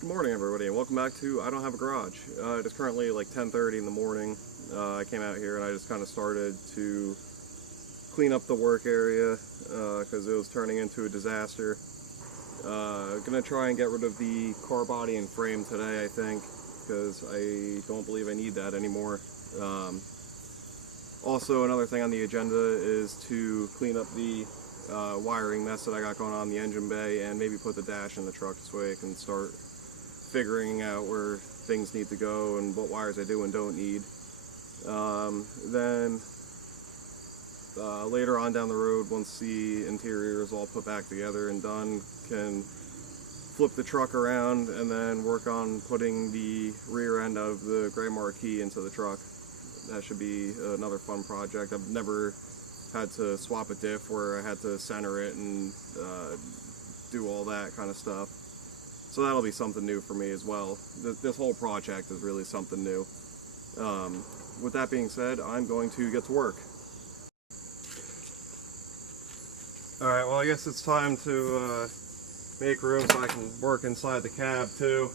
Good morning, everybody, and welcome back to I Don't Have a Garage. It is currently like 10:30 in the morning. I came out here and I just kind of started to clean up the work area because it was turning into a disaster. Gonna try and get rid of the car body and frame today, I think, because I don't believe I need that anymore. Also, another thing on the agenda is to clean up the wiring mess that I got going on in the engine bay and maybe put the dash in the truck this way I can start figuring out where things need to go and what wires I do and don't need. Then later on down the road, once the interior is all put back together and done, can flip the truck around and then work on putting the rear end of the gray marquee into the truck. That should be another fun project. I've never had to swap a diff where I had to center it and do all that kind of stuff. So that'll be something new for me as well. This whole project is really something new. With that being said, I'm going to get to work. Alright, well I guess it's time to make room so I can work inside the cab too.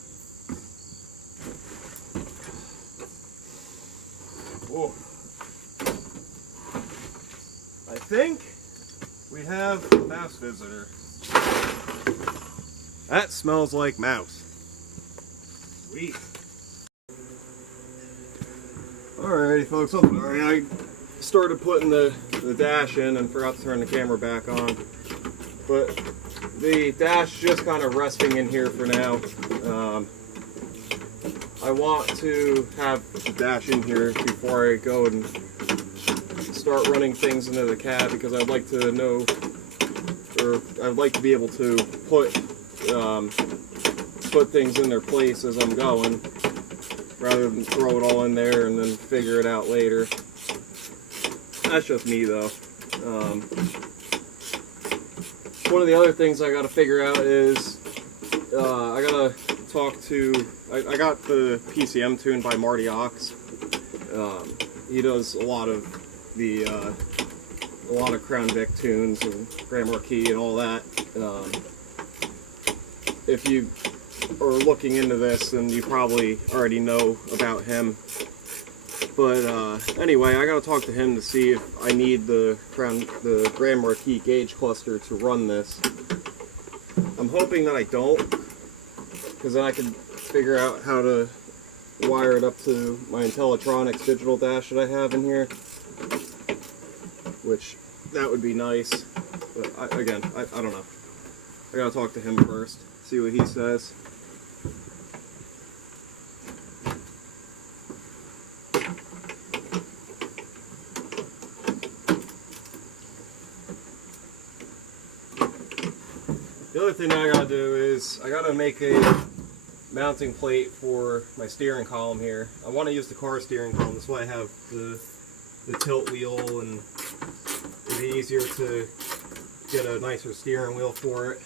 Whoa. I think we have a mouse visitor. That smells like mouse. Sweet. Alrighty folks, I'm sorry. I started putting the dash in and forgot to turn the camera back on. But the dash just kind of resting in here for now. I want to have the dash in here before I go and start running things into the cab, because I'd like to know, or I'd like to be able to put things in their place as I'm going, rather than throw it all in there and then figure it out later. That's just me though. One of the other things I gotta figure out is I gotta talk to, I got the PCM tuned by Marty Ox. He does a lot of Crown Vic tunes and Gray Marquee and all that. If you are looking into this, then you probably already know about him. But anyway, I gotta talk to him to see if I need the Gray Marquee gauge cluster to run this. I'm hoping that I don't, because then I can figure out how to wire it up to my Intellitronics digital dash that I have in here, which that would be nice. But I don't know. I gotta talk to him first, see what he says. The other thing I gotta do is I gotta make a mounting plate for my steering column here. I want to use the car steering column, that's why I have the tilt wheel, and it'd be easier to get a nicer steering wheel for it.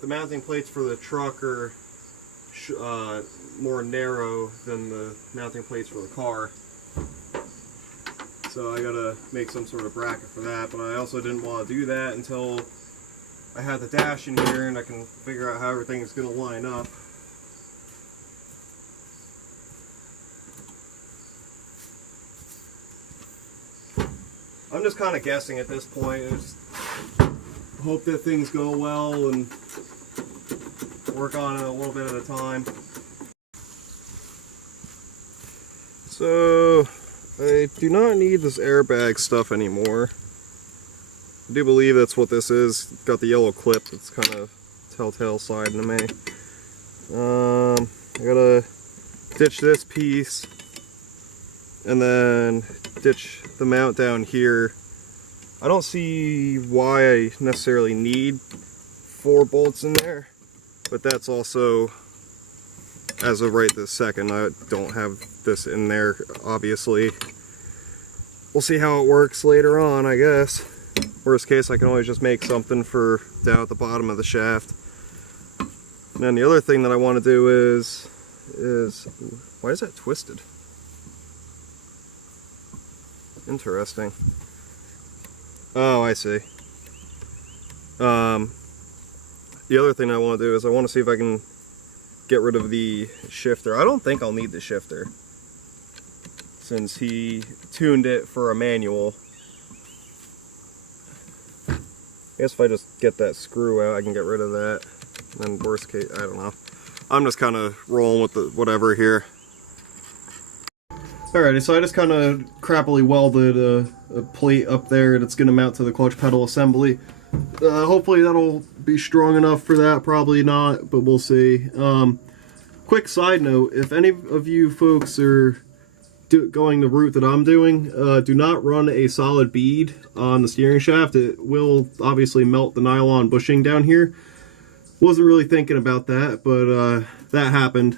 The mounting plates for the truck are more narrow than the mounting plates for the car. So I gotta make some sort of bracket for that, but I also didn't want to do that until I had the dash in here and I can figure out how everything is going to line up. I'm just kind of guessing at this point. I just hope that things go well and work on it a little bit at a time. So I do not need this airbag stuff anymore. I do believe that's what this is. It's got the yellow clip. It's kind of telltale sign to me. I gotta ditch this piece and then ditch the mount down here. I don't see why I necessarily need 4 bolts in there, but that's also, as of right this second, I don't have this in there, obviously. We'll see how it works later on, I guess. Worst case, I can always just make something for down at the bottom of the shaft. And then the other thing that I want to do is why is that twisted? Interesting. Oh, I see. the other thing I want to do is I want to see if I can get rid of the shifter. I don't think I'll need the shifter, since he tuned it for a manual. I guess if I just get that screw out, I can get rid of that. And then worst case, I don't know. I'm just kind of rolling with the whatever here. Alrighty, so I just kind of crappily welded a plate up there that's going to mount to the clutch pedal assembly. Hopefully that'll be strong enough for that, probably not, but we'll see. Quick side note, if any of you folks are going the route that I'm doing, do not run a solid bead on the steering shaft. It will obviously melt the nylon bushing down here. Wasn't really thinking about that, but that happened.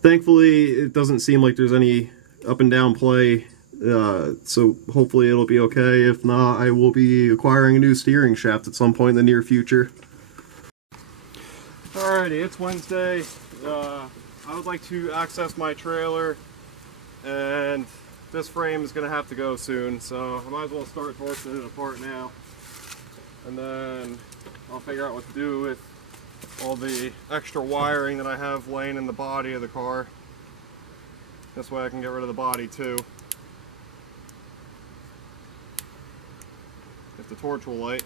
Thankfully, it doesn't seem like there's any up and down play, so hopefully it'll be okay. If not, I will be acquiring a new steering shaft at some point in the near future. Alrighty, it's Wednesday. I would like to access my trailer, and this frame is going to have to go soon, so I might as well start torching it apart now. And then I'll figure out what to do with all the extra wiring that I have laying in the body of the car. This way I can get rid of the body too. If the torch will light.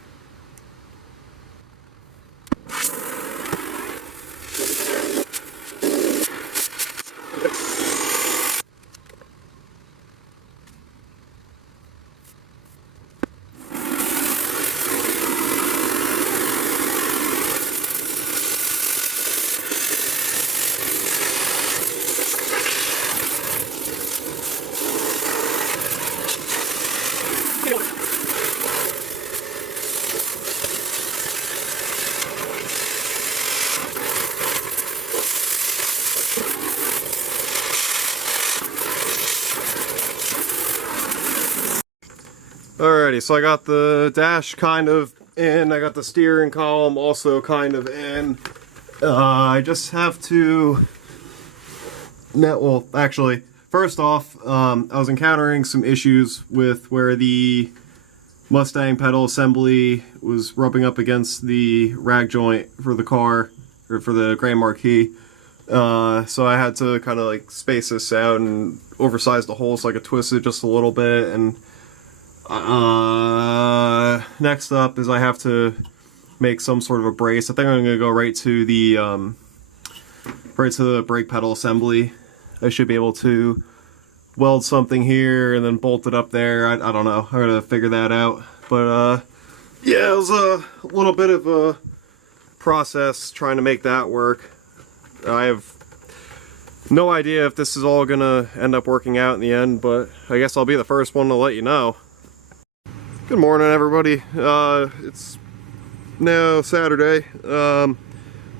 Alrighty, so I got the dash kind of in, I got the steering column also kind of in. I just have to... Well, actually, first off, I was encountering some issues with where the Mustang pedal assembly was rubbing up against the rag joint for the car, or for the Grand Marquis. So I had to kind of like space this out and oversize the hole so I could twist it just a little bit. And next up is I have to make some sort of a brace. I think I'm going to go right to the brake pedal assembly. I should be able to weld something here and then bolt it up there. I don't know. I'm going to figure that out. But yeah, it was a little bit of a process trying to make that work. I have no idea if this is all going to end up working out in the end, but I guess I'll be the first one to let you know. Good morning, everybody. It's now Saturday.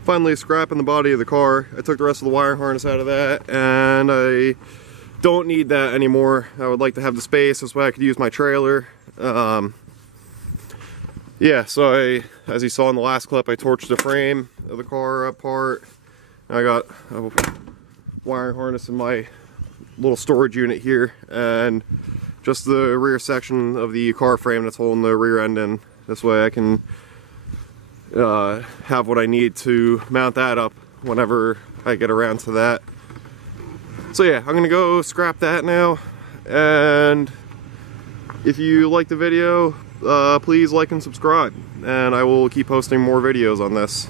Finally scrapping the body of the car. I took the rest of the wire harness out of that, and I don't need that anymore. I would like to have the space, this way I could use my trailer. Yeah, so as you saw in the last clip, I torched the frame of the car apart. I got a wiring harness in my little storage unit here, and just the rear section of the car frame that's holding the rear end in. This way I can have what I need to mount that up whenever I get around to that. So yeah, I'm gonna go scrap that now, and if you like the video, please like and subscribe, and I will keep posting more videos on this.